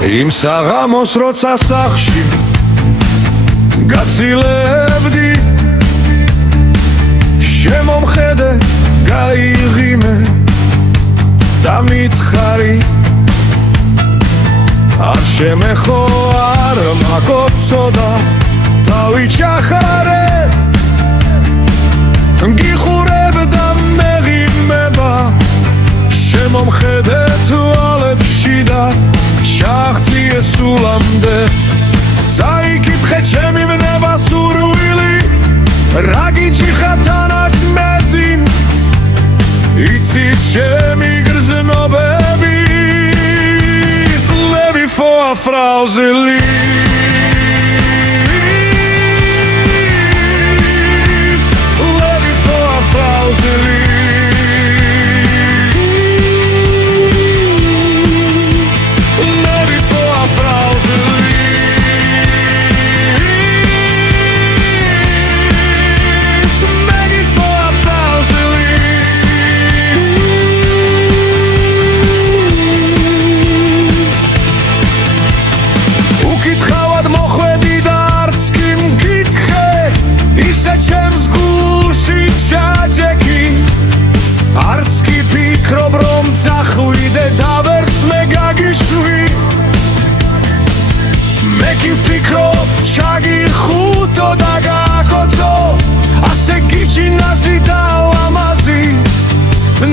იმ საღამოს როცა სახლში გაცილებდი შემომხედე გაიღიმე და მითხარი არ შემეხო არ მაკოცო და თავი ჩახარე გიხურებ და მეღიმება შემომხედე თვალებში და ჩაღწიე სულამდე წაიკითხე ჩემი ვნება სურვილი რა გიჭიხა თანაჭმეზინ იცით ჩემი გრძნობები ლევი ფოა ფრაუზელი არც კი ფიქრობ რომ წახვიდე და ვერც მე გაგიშვი მე კი ვფიქრობ ჩაგიხუტო და გაკოცო ასე გიჩინაზი და ლამაზი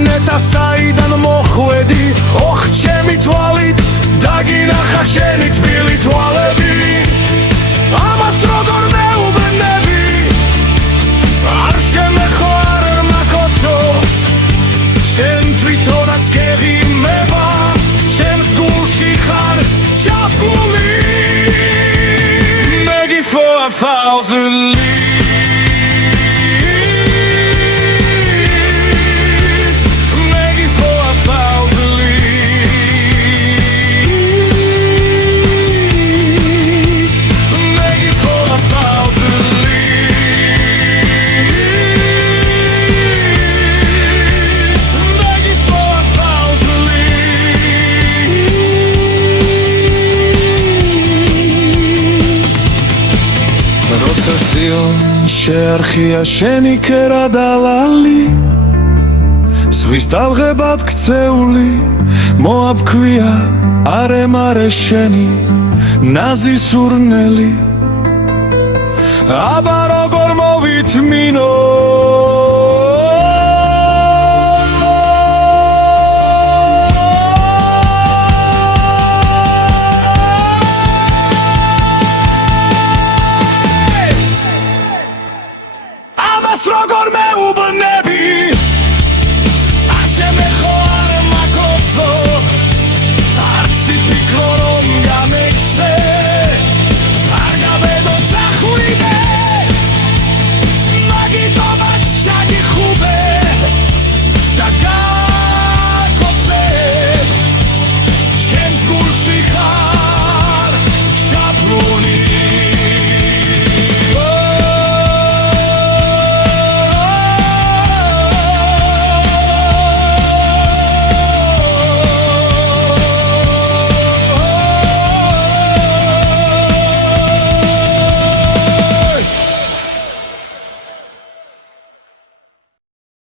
ნეტა საიდან მოხვედი ოხ ჩემი თვალით დაგინახა შენი თბილი თვალები ამას როგორ მეუბნები არ შემეხო არ მაკოცო შენ თვითონაც გეღიმება ჩემს გულში ხარ ჩაფლული Begging for a thousand leaves Begging for a thousand leaves Begging for a thousand შეარხია შენი კერა და ლალი ზღვის ტალღებად ქცეული მოაბქვია არემარე შენი ნაზი სურნელი აბა როგორ მოვითმინო